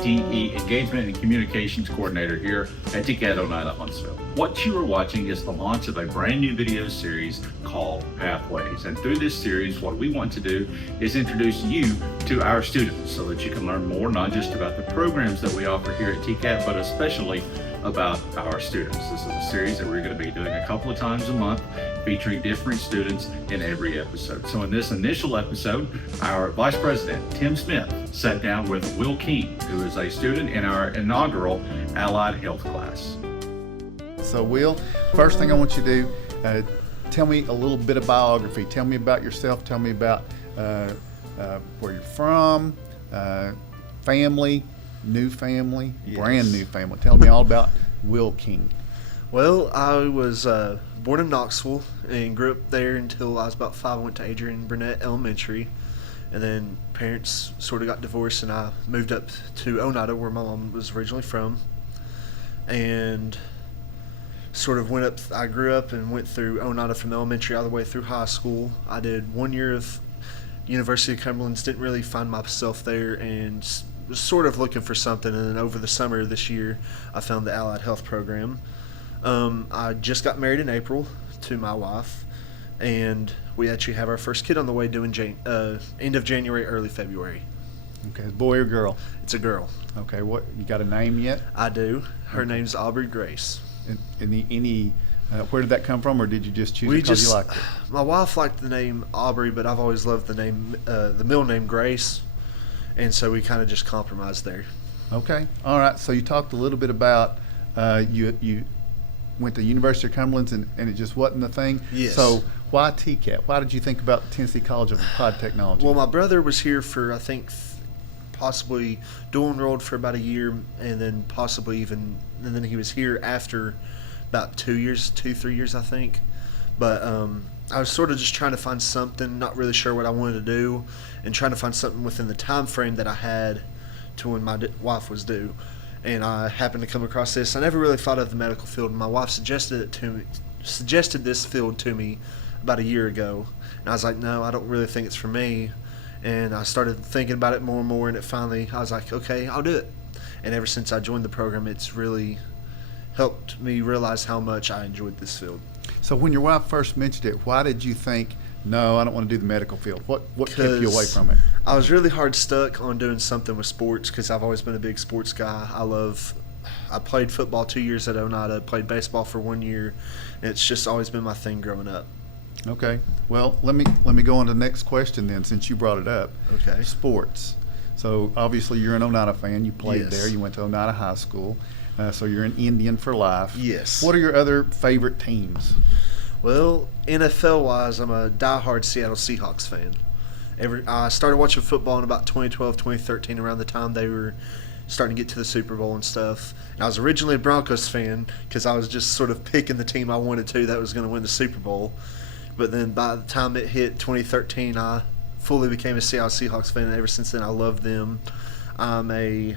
PTE Engagement and Communications Coordinator here at TCAT Oneida-Huntsville. What you are watching is the launch of a brand new video series called Pathways. And through this series, what we want to do is introduce you to our students so that you can learn more, not just about the programs that we offer here at TCAT, but especially about our students. This is a series that we're going to be doing a couple of times a month, featuring different students in every episode. So in this initial episode, our Vice President, Tim Smith, sat down with Will King, who is a student in our inaugural Allied Health class. So Will, first thing I want you to do, tell me a little bit of biography. Tell me about yourself. Tell me about where you're from, family, new family, Yes. brand new family. Tell me all about Will King. Well, I was born in Knoxville and grew up there until I was about 5. I went to Adrian Burnett Elementary, and then parents sort of got divorced, and I moved up to Oneida, where my mom was originally from, and sort of went up. I grew up and went through Oneida from elementary all the way through high school. I did 1 year of University of Cumberland's, didn't really find myself there, and was sort of looking for something, and then over the summer of this year I found the Allied Health program. I just got married in April to my wife, and we actually have our first kid on the way due in end of January, early February. Okay, boy or girl? It's a girl. Okay, what, you got a name yet? I do. Her name's Aubrey Grace. Where did that come from, or did you just choose it because you liked it? My wife liked the name Aubrey, but I've always loved the name, the middle name Grace, and so we kind of just compromised there. Okay, all right. So you talked a little bit about you went to University of Cumberland and it just wasn't the thing. Yes. So why TCAT? Why did you think about Tennessee College of Applied Technology? Well, my brother was here for, I think, possibly dual enrolled for about a year, and then and then he was here after about 3 years, I think. But I was sort of just trying to find something, not really sure what I wanted to do, and trying to find something within the time frame that I had to when my wife was due. And I happened to come across this. I never really thought of the medical field. My wife suggested this field to me about a year ago, and I was like, no, I don't really think it's for me. And I started thinking about it more and more, and I was like, okay, I'll do it. And ever since I joined the program, it's really helped me realize how much I enjoyed this field. So when your wife first mentioned it, why did you think, no, I don't want to do the medical field? What kept you away from it? I was really hard stuck on doing something with sports because I've always been a big sports guy. I played football 2 years at Oneida, played baseball for 1 year, and it's just always been my thing growing up. Okay. Well, let me go on to the next question then, since you brought it up. Okay. Sports. So obviously you're an Oneida fan. You played Yes. there. You went to Oneida High School. So you're an Indian for life. Yes. What are your other favorite teams? Well, NFL-wise, I'm a diehard Seattle Seahawks fan. I started watching football in about 2012, 2013, around the time they were starting to get to the Super Bowl and stuff. And I was originally a Broncos fan because I was just sort of picking the team I wanted to that was going to win the Super Bowl. But then by the time it hit 2013, I fully became a Seattle Seahawks fan, and ever since then I love them. I'm a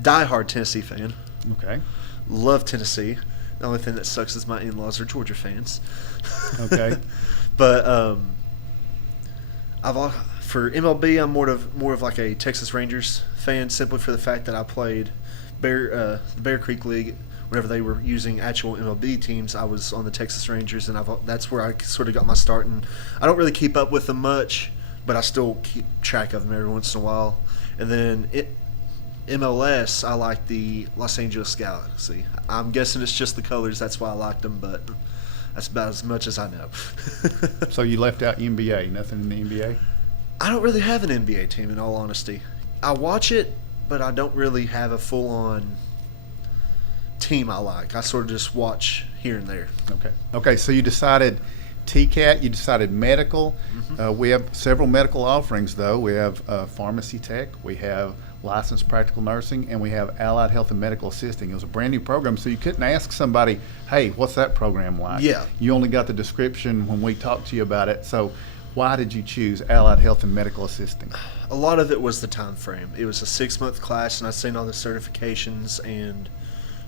diehard Tennessee fan. Okay. Love Tennessee. The only thing that sucks is my in-laws are Georgia fans. Okay. But for MLB, I'm more of like a Texas Rangers fan, simply for the fact that I played the Bear Creek League. Whenever they were using actual MLB teams, I was on the Texas Rangers, and that's where I sort of got my start. And I don't really keep up with them much, but I still keep track of them every once in a while. And then MLS, I like the Los Angeles Galaxy. I'm guessing it's just the colors, that's why I liked them, but that's about as much as I know. So you left out NBA, nothing in the NBA? I don't really have an NBA team, in all honesty. I watch it, but I don't really have a full-on team I like. I sort of just watch here and there. Okay, so you decided TCAT, you decided medical. Mm-hmm. We have several medical offerings, though. We have pharmacy tech, we have licensed practical nursing, and we have allied health and medical assisting. It was a brand new program, so you couldn't ask somebody, hey, what's that program like? Yeah. You only got the description when we talked to you about it. So why did you choose allied health and medical assisting? A lot of it was the time frame. It was a 6-month class, and I'd seen all the certifications and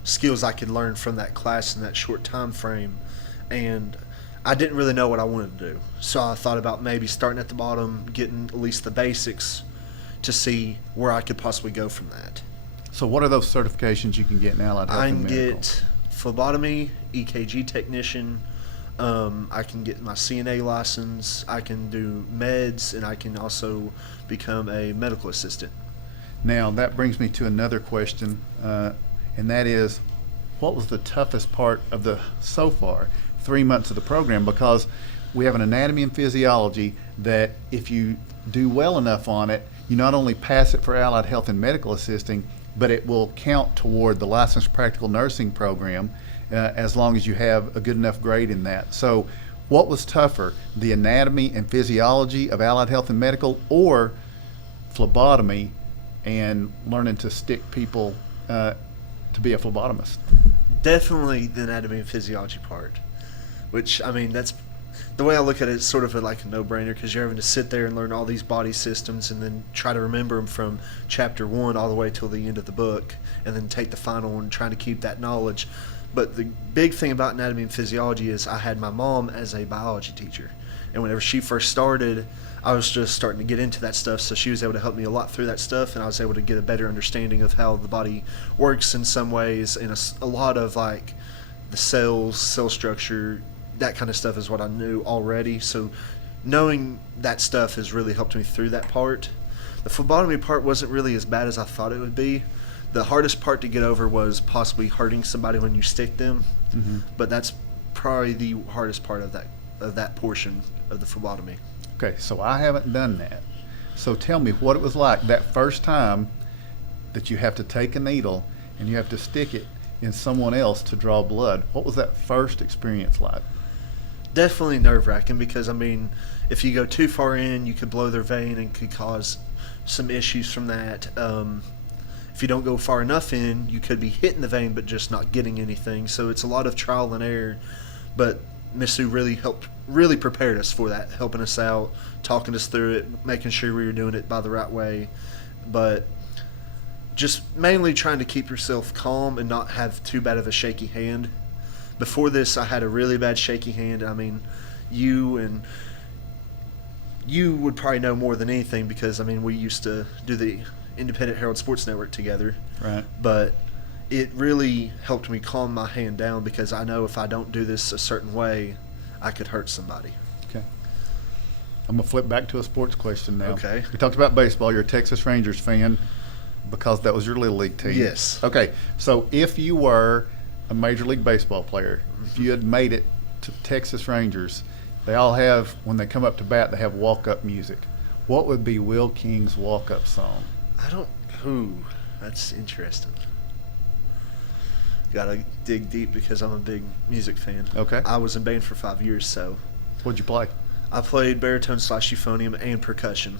skills I could learn from that class in that short time frame, and I didn't really know what I wanted to do. So I thought about maybe starting at the bottom, getting at least the basics to see where I could possibly go from that. So what are those certifications you can get in allied health I and can medical? get phlebotomy, EKG technician. I can get my CNA license. I can do meds, and I can also become a medical assistant. Now, that brings me to another question, and that is, what was the toughest part of the, so far, 3 months of the program? Because we have an anatomy and physiology that if you do well enough on it, you not only pass it for allied health and medical assisting, but it will count toward the licensed practical nursing program as long as you have a good enough grade in that. So what was tougher, the anatomy and physiology of allied health and medical, or phlebotomy and learning to stick people to be a phlebotomist? Definitely the anatomy and physiology part, which, I mean, that's the way I look at it. It's sort of like a no-brainer, because you're having to sit there and learn all these body systems and then try to remember them from chapter 1 all the way till the end of the book, and then take the final one trying to keep that knowledge. But the big thing about anatomy and physiology is I had my mom as a biology teacher, and whenever she first started, I was just starting to get into that stuff, so she was able to help me a lot through that stuff, and I was able to get a better understanding of how the body works in some ways, and a lot of like the cells, cell structure, that kind of stuff is what I knew already. So knowing that stuff has really helped me through that part. The phlebotomy part wasn't really as bad as I thought it would be. The hardest part to get over was possibly hurting somebody when you stick them, but that's probably the hardest part of that portion of the phlebotomy. Okay, so I haven't done that. So tell me what it was like that first time that you have to take a needle and you have to stick it in someone else to draw blood. What was that first experience like? Definitely nerve-wracking, because, I mean, if you go too far in, you could blow their vein and could cause some issues from that. If you don't go far enough in, you could be hitting the vein but just not getting anything. So it's a lot of trial and error. But Miss Sue really prepared us for that, helping us out, talking us through it, making sure we were doing it by the right way. But just mainly trying to keep yourself calm and not have too bad of a shaky hand. Before this, I had a really bad shaky hand. I mean, you would probably know more than anything, because, I mean, we used to do the Independent Herald Sports Network together. Right. But it really helped me calm my hand down, because I know if I don't do this a certain way, I could hurt somebody. Okay. I'm going to flip back to a sports question now. Okay. We talked about baseball. You're a Texas Rangers fan because that was your Little League team. Yes. Okay. So if you were a Major League Baseball player, if you had made it to Texas Rangers, they all have, when they come up to bat, they have walk-up music. What would be Will King's walk-up song? That's interesting. Gotta dig deep, because I'm a big music fan. Okay. I was in band for 5 years, so What'd you play? I played baritone / euphonium and percussion.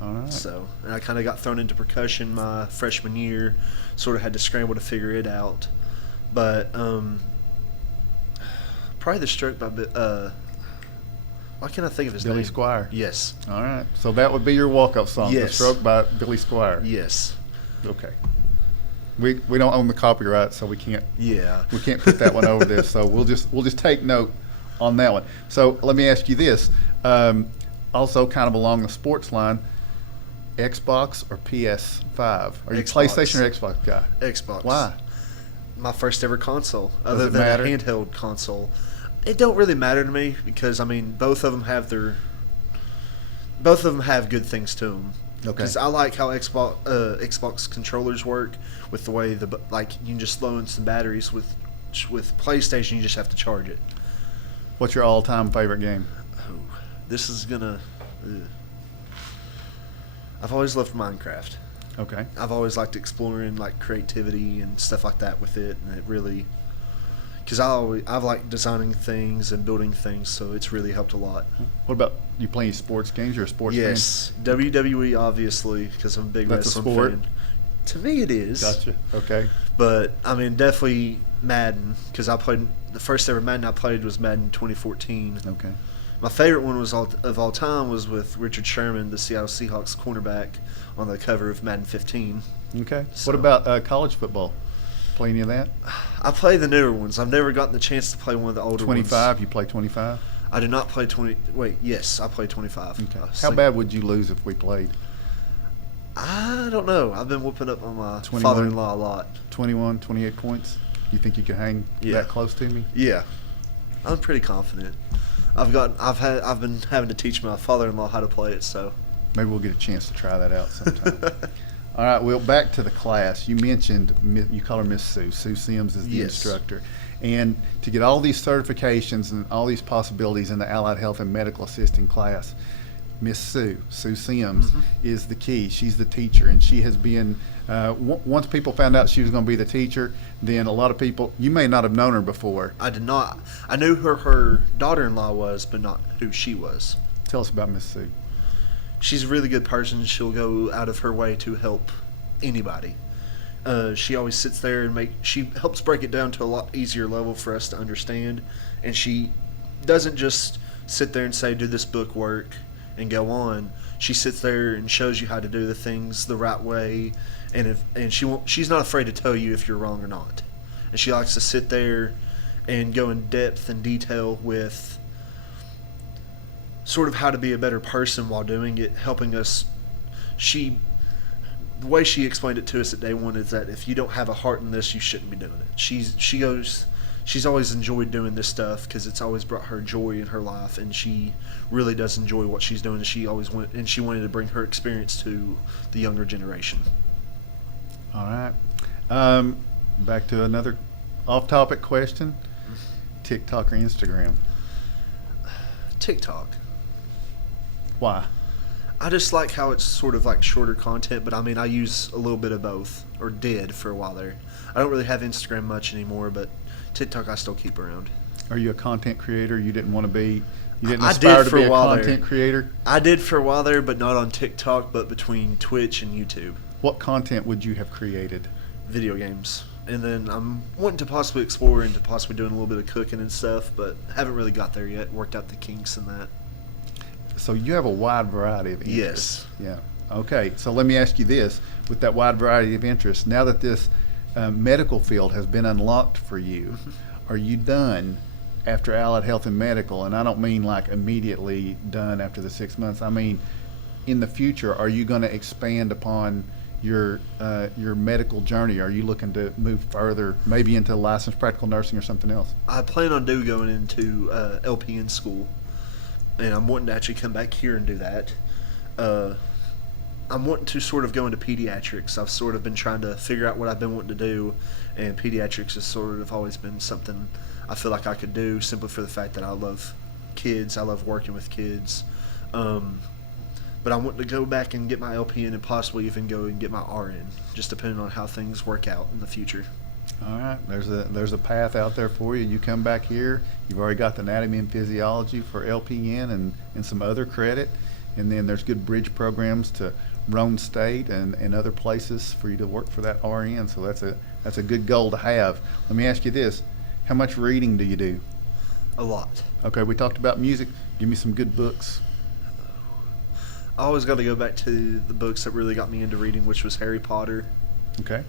All right. So, and I kind of got thrown into percussion my freshman year, sort of had to scramble to figure it out. But probably The Stroke by why can't I think of his Billy name? Squire. Yes. All right. So that would be your walk-up song, The Yes. Stroke by Billy Squire. Yes. Okay. We don't own the copyright, so we can't put that one over this. So we'll just take note on that one. So let me ask you this. Also kind of along the sports line, Xbox or PS5? Are you a Xbox. PlayStation or Xbox guy? Xbox. Why? My first ever console, Does other it than matter? a handheld console. It don't really matter to me, because, I mean, both of them have good things to them. Okay. Because I like how Xbox controllers work, with the way you can just throw in some batteries. With PlayStation, you just have to charge it. What's your all-time favorite game? Oh, this is gonna. I've always loved Minecraft. Okay. I've always liked exploring, like, creativity and stuff like that with it, and it really, because I've liked designing things and building things, so it's really helped a lot. What about you playing sports games? You're a sports Yes, WWE, obviously, because I'm a big That's a wrestling sport? fan. To me, it is. Gotcha. Okay. But I mean, definitely Madden, because I played the first ever Madden I played was Madden 2014. Okay. My favorite one of all time was with Richard Sherman, the Seattle Seahawks cornerback, on the cover of Madden 15. Okay. So- What about college football? Play any of that? I play the newer ones. I've never gotten the chance to play one of the older 25. ones. You play 25? I do not play 20. Wait, yes, I play 25. Okay. How bad would you lose if we played? I don't know. I've been whooping up on my 21? father-in-law a lot. 21, 28 points? You think you can hang that close to me? Yeah, I'm pretty confident. I've been having to teach my father-in-law how to play it, so Maybe we'll get a chance to try that out sometime. All right, well, back to the class. You mentioned, you call her Miss Sue. Sue Sims is the Yes. instructor. And to get all these certifications and all these possibilities in the Allied Health and Medical Assisting class, Miss Sue Sims, is the key. She's the teacher, and she has been, once people found out she was going to be the teacher, then a lot of people, you may not have known her before. I did not. I knew who her daughter-in-law was, but not who she was. Tell us about Miss Sue. She's a really good person. She'll go out of her way to help anybody. She always sits there and she helps break it down to a lot easier level for us to understand. And she doesn't just sit there and say, do this book work and go on. She sits there and shows you how to do the things the right way. And she's not afraid to tell you if you're wrong or not. And she likes to sit there and go in depth and detail with sort of how to be a better person while doing it, helping us. The way she explained it to us at day one is that if you don't have a heart in this, you shouldn't be doing it. She's always enjoyed doing this stuff because it's always brought her joy in her life, and she really does enjoy what she's doing. And she wanted to bring her experience to the younger generation. All right. Back to another off-topic question. TikTok or Instagram? TikTok. Why? I just like how it's sort of like shorter content, but I mean, I use a little bit of both, or did for a while there. I don't really have Instagram much anymore, but TikTok I still keep around. Are you a content creator? You didn't want to be, you didn't I aspire did to for be a a while content there. creator? I did for a while there, but not on TikTok, but between Twitch and YouTube. What content would you have created? Video games. And then I'm wanting to possibly explore into possibly doing a little bit of cooking and stuff, but haven't really got there yet, worked out the kinks in that. So you have a wide variety of interests. Yes. Yeah. Okay. So let me ask you this: with that wide variety of interests, now that this medical field has been unlocked for you, are you done after Allied Health and Medical? And I don't mean like immediately done after the 6 months. I mean, in the future, are you going to expand upon your medical journey? Are you looking to move further, maybe into licensed practical nursing or something else? I plan on going into LPN school, and I'm wanting to actually come back here and do that. I'm wanting to sort of go into pediatrics. I've sort of been trying to figure out what I've been wanting to do, and pediatrics has sort of always been something I feel like I could do simply for the fact that I love kids. I love working with kids. But I want to go back and get my LPN and possibly even go and get my RN, just depending on how things work out in the future. All right, there's a path out there for you. You come back here, you've already got the anatomy and physiology for LPN and some other credit, and then there's good bridge programs to Roan State and other places for you to work for that RN. So that's a good goal to have. Let me ask you this: how much reading do you do? A lot. Okay, we talked about music. Give me some good books. I always got to go back to the books that really got me into reading, which was Harry Potter. Okay.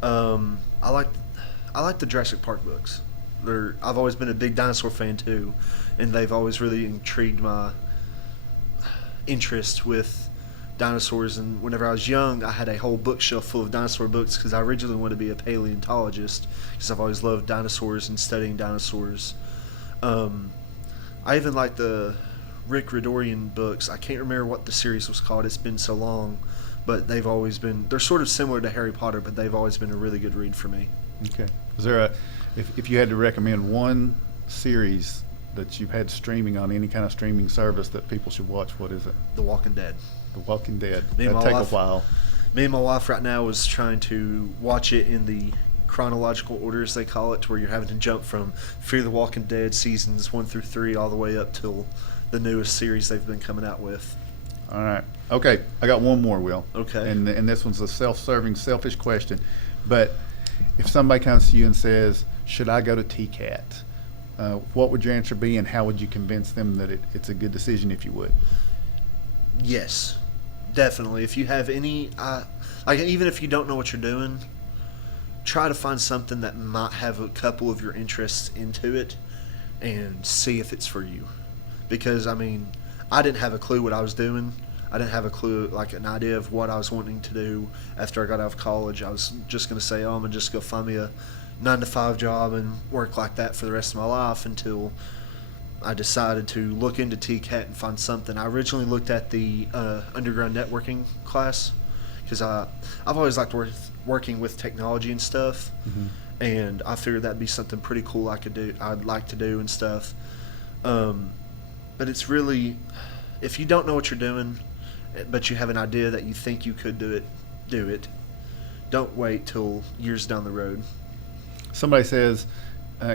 I like the Jurassic Park books. I've always been a big dinosaur fan too, and they've always really intrigued my interest with dinosaurs. And whenever I was young, I had a whole bookshelf full of dinosaur books because I originally wanted to be a paleontologist because I've always loved dinosaurs and studying dinosaurs. I even like the Rick Riordan books. I can't remember what the series was called. It's been so long, but they're sort of similar to Harry Potter, but they've always been a really good read for me. Okay. Is there if you had to recommend one series that you've had streaming on any kind of streaming service that people should watch, what is it? The Walking Dead. The Walking Dead. Me and That'd my take a wife- while. Me and my wife right now is trying to watch it in the chronological order, as they call it, to where you're having to jump from Fear the Walking Dead seasons 1 through 3 all the way up till the newest series they've been coming out with. All right. Okay, I got one more, Will. Okay. And this one's a self-serving, selfish question. But if somebody comes to you and says, should I go to TCAT? What would your answer be, and how would you convince them that it's a good decision if you would? Yes, definitely. If you have any, even if you don't know what you're doing, try to find something that might have a couple of your interests into it and see if it's for you. Because, I mean, I didn't have a clue what I was doing. I didn't have a clue, like an idea of what I was wanting to do after I got out of college. I was just going to say, oh, I'm going to just go find me a 9-to-5 job and work like that for the rest of my life, until I decided to look into TCAT and find something. I originally looked at the underground networking class, because I've always liked working with technology and stuff, and I figured that'd be something pretty cool I'd like to do and stuff. But it's really, if you don't know what you're doing, but you have an idea that you think you could do it. Don't wait till years down the road. Somebody says, I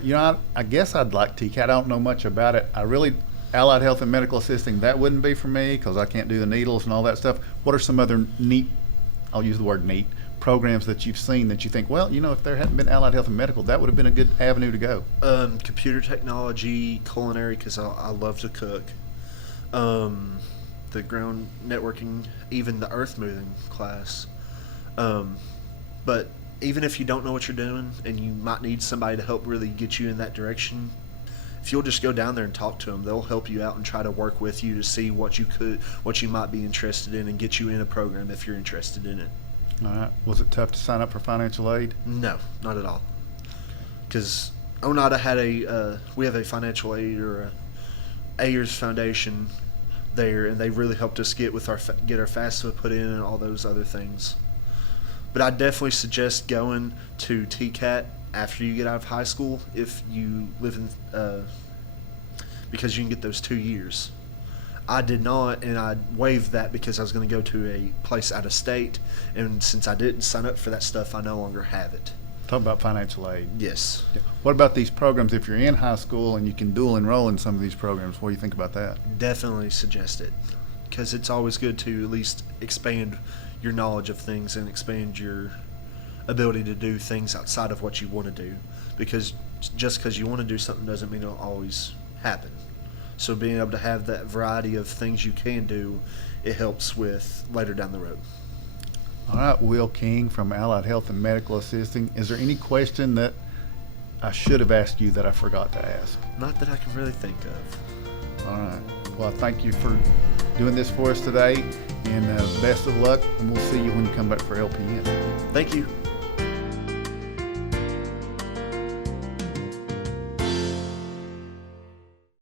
guess I'd like TCAT. I don't know much about it. Allied Health and Medical Assisting, that wouldn't be for me because I can't do the needles and all that stuff. What are some other neat, I'll use the word neat, programs that you've seen that you think, well, if there hadn't been Allied Health and Medical, that would have been a good avenue to go? Computer technology, culinary, because I love to cook. The ground networking, even the earth moving class. But even if you don't know what you're doing and you might need somebody to help really get you in that direction, if you'll just go down there and talk to them, they'll help you out and try to work with you to see what you might be interested in and get you in a program if you're interested in it. All right. Was it tough to sign up for financial aid? No, not at all. Because Oneida we have a financial aid or a Ayers Foundation there, and they really helped us get our FAFSA put in and all those other things. But I definitely suggest going to TCAT after you get out of high school if you live in, because you can get those 2 years. I did not, and I waived that because I was going to go to a place out of state, and since I didn't sign up for that stuff, I no longer have it. Talk about financial aid. Yes. What about these programs if you're in high school and you can dual enroll in some of these programs? What do you think about that? Definitely suggest it, because it's always good to at least expand your knowledge of things and expand your ability to do things outside of what you want to do, because just because you want to do something doesn't mean it'll always happen. So being able to have that variety of things you can do, it helps with later down the road. All right, Will King from Allied Health and Medical Assisting. Is there any question that I should have asked you that I forgot to ask? Not that I can really think of. All right. Well, thank you for doing this for us today, and best of luck, and we'll see you when you come back for LPN. Thank you.